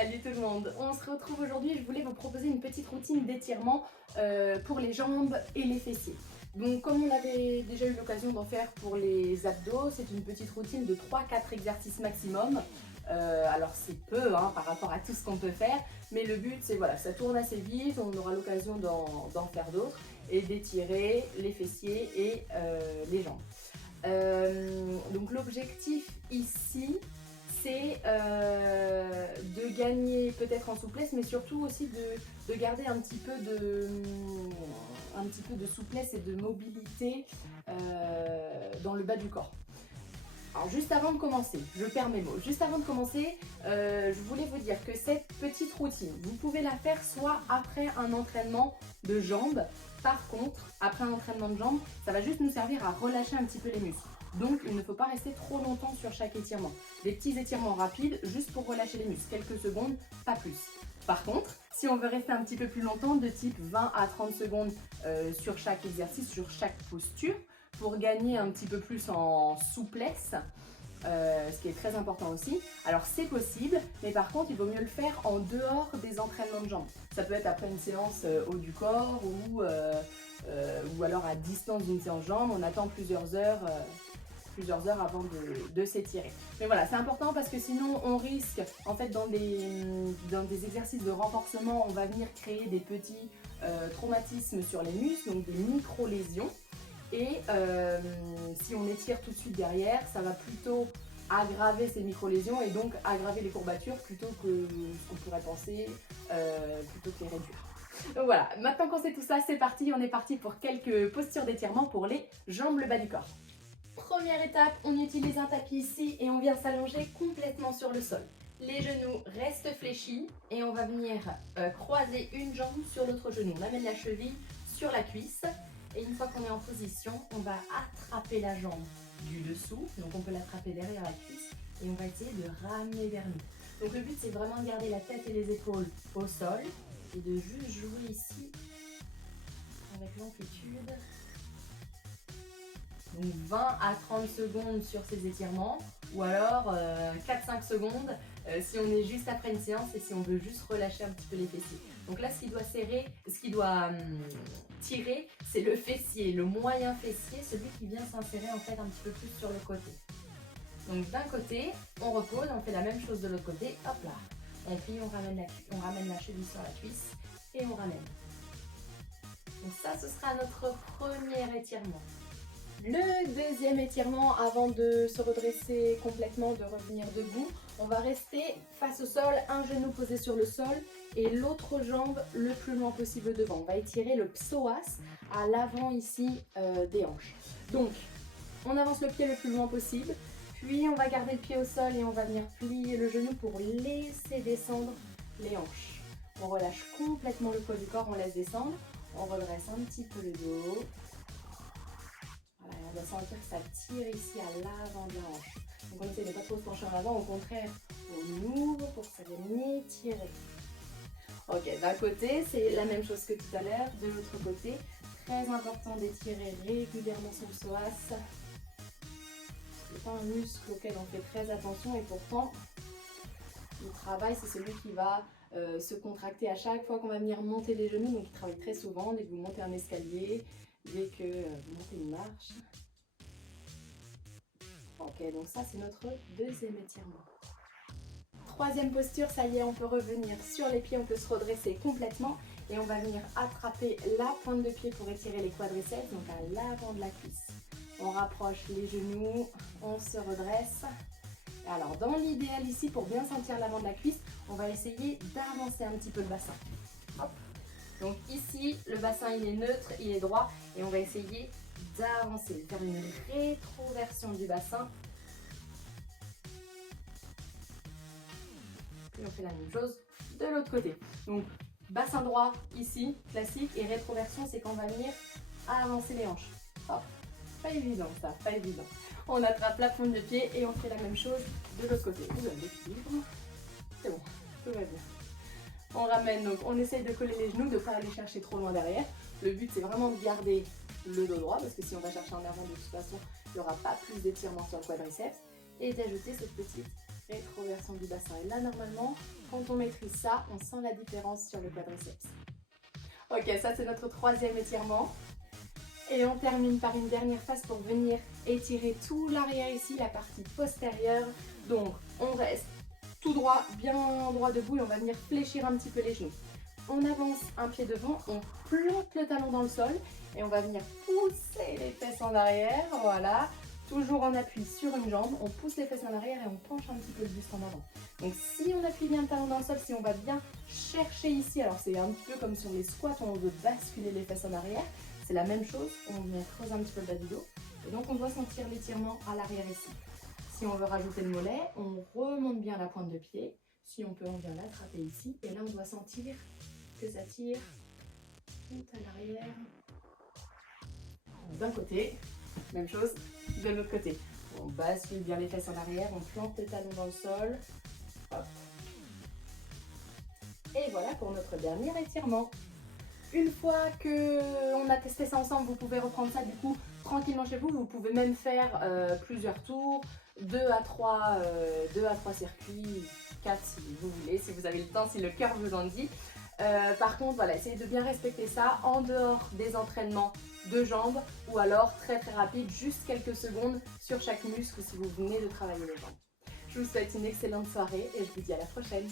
Salut tout le monde, on se retrouve aujourd'hui. Je voulais vous proposer une petite routine d'étirement pour les jambes et les fessiers. Donc comme on avait déjà eu l'occasion d'en faire pour les abdos, c'est une petite routine de 3-4 exercices maximum. Alors c'est peu par rapport à tout ce qu'on peut faire, mais le but c'est voilà, ça tourne assez vite, on aura l'occasion d'en faire d'autres et d'étirer les fessiers et les jambes. Donc l'objectif ici, c'est de gagner peut-être en souplesse, mais surtout aussi de garder un petit peu de souplesse et de mobilité dans le bas du corps. Alors juste avant de commencer, je perds mes mots, juste avant de commencer, je voulais vous dire que cette petite routine, vous pouvez la faire soit après un entraînement de jambes. Par contre, après un entraînement de jambes, ça va juste nous servir à relâcher un petit peu les muscles. Donc il ne faut pas rester trop longtemps sur chaque étirement. Des petits étirements rapides juste pour relâcher les muscles, quelques secondes, pas plus. Par contre, si on veut rester un petit peu plus longtemps, de type 20 à 30 secondes sur chaque exercice, sur chaque posture, pour gagner un petit peu plus en souplesse, ce qui est très important aussi. Alors c'est possible, mais par contre il vaut mieux le faire en dehors des entraînements de jambes. Ça peut être après une séance haut du corps ou alors à distance d'une séance jambes, on attend plusieurs heures avant de s'étirer. Mais voilà, c'est important parce que sinon on risque, en fait dans des exercices de renforcement, on va venir créer des petits traumatismes sur les muscles, donc des micro-lésions. Et si on étire tout de suite derrière, ça va plutôt aggraver ces micro-lésions et donc aggraver les courbatures plutôt que ce qu'on pourrait penser, plutôt que les réduire. Donc voilà, maintenant qu'on sait tout ça, c'est parti, on est parti pour quelques postures d'étirement pour les jambes, le bas du corps. Première étape, on utilise un tapis ici et on vient s'allonger complètement sur le sol. Les genoux restent fléchis et on va venir croiser une jambe sur l'autre genou. On amène la cheville sur la cuisse. Et une fois qu'on est en position, on va attraper la jambe du dessous, donc on peut l'attraper derrière la cuisse et on va essayer de ramener vers nous. Donc le but c'est vraiment de garder la tête et les épaules au sol et de juste jouer ici avec l'amplitude. Donc 20 à 30 secondes sur ces étirements ou alors 4-5 secondes si on est juste après une séance et si on veut juste relâcher un petit peu les fessiers. Donc là ce qui doit tirer, c'est le fessier, le moyen fessier, celui qui vient s'insérer en fait un petit peu plus sur le côté. Donc d'un côté, on repose, on fait la même chose de l'autre côté, hop là. On plie, on ramène la cheville sur la cuisse et on ramène. Donc ça, ce sera notre premier étirement. Le deuxième étirement, avant de se redresser complètement, de revenir debout, on va rester face au sol, un genou posé sur le sol et l'autre jambe le plus loin possible devant. On va étirer le psoas à l'avant ici des hanches. Donc, on avance le pied le plus loin possible, puis on va garder le pied au sol et on va venir plier le genou pour laisser descendre les hanches. On relâche complètement le poids du corps, on laisse descendre, on redresse un petit peu le dos. Voilà, on va sentir que ça tire ici à l'avant de la hanche. Donc on essaie de ne pas trop se pencher en avant, au contraire, on ouvre pour que ça vienne étirer. Ok, d'un côté, c'est la même chose que tout à l'heure. De l'autre côté, très important d'étirer régulièrement son psoas. C'est pas un muscle auquel on fait très attention et pourtant, le travail, c'est celui qui va se contracter à chaque fois qu'on va venir monter les genoux. Donc il travaille très souvent dès que vous montez un escalier, dès que vous montez une marche. Ok, donc ça c'est notre deuxième étirement. Troisième posture, ça y est, on peut revenir sur les pieds, on peut se redresser complètement et on va venir attraper la pointe de pied pour étirer les quadriceps, donc à l'avant de la cuisse. On rapproche les genoux, on se redresse. Alors dans l'idéal ici, pour bien sentir l'avant de la cuisse, on va essayer d'avancer un petit peu le bassin. Hop. Donc ici, le bassin il est neutre, il est droit et on va essayer d'avancer, de faire une rétroversion du bassin. Puis on fait la même chose de l'autre côté. Donc bassin droit ici, classique, et rétroversion c'est quand on va venir avancer les hanches. Hop. Pas évident ça, pas évident. On attrape la pointe de pied et on fait la même chose de l'autre côté. L'équilibre. C'est bon, tout va bien. On ramène, donc on essaye de coller les genoux, de ne pas aller chercher trop loin derrière. Le but c'est vraiment de garder le dos droit parce que si on va chercher en avant de toute façon, il n'y aura pas plus d'étirement sur le quadriceps. Et d'ajouter cette petite rétroversion du bassin. Et là, normalement, quand on maîtrise ça, on sent la différence sur le quadriceps. Ok, ça c'est notre troisième étirement. Et on termine par une dernière phase pour venir étirer tout l'arrière ici, la partie postérieure. Donc, on reste tout droit, bien droit debout et on va venir fléchir un petit peu les genoux. On avance un pied devant, on plante le talon dans le sol et on va venir pousser les fesses en arrière, voilà. Toujours en appui sur une jambe, on pousse les fesses en arrière et on penche un petit peu le buste en avant. Donc si on appuie bien le talon dans le sol, si on va bien chercher ici, alors c'est un petit peu comme sur les squats où on veut basculer les fesses en arrière, c'est la même chose, on vient creuser un petit peu le bas du dos. Et donc on doit sentir l'étirement à l'arrière ici. Si on veut rajouter le mollet, on remonte bien la pointe de pied. Si on peut, on vient l'attraper ici. Et là, on doit sentir que ça tire tout à l'arrière. D'un côté, même chose de l'autre côté. On bascule bien les fesses en arrière, on plante les talons dans le sol. Hop. Et voilà pour notre dernier étirement. Une fois qu'on a testé ça ensemble, vous pouvez reprendre ça du coup tranquillement chez vous. Vous pouvez même faire plusieurs tours, 2 à 3 circuits, 4 si vous voulez, si vous avez le temps, si le cœur vous en dit. Par contre, voilà, essayez de bien respecter ça en dehors des entraînements de jambes ou alors très rapide, juste quelques secondes sur chaque muscle si vous venez de travailler les jambes. Je vous souhaite une excellente soirée et je vous dis à la prochaine.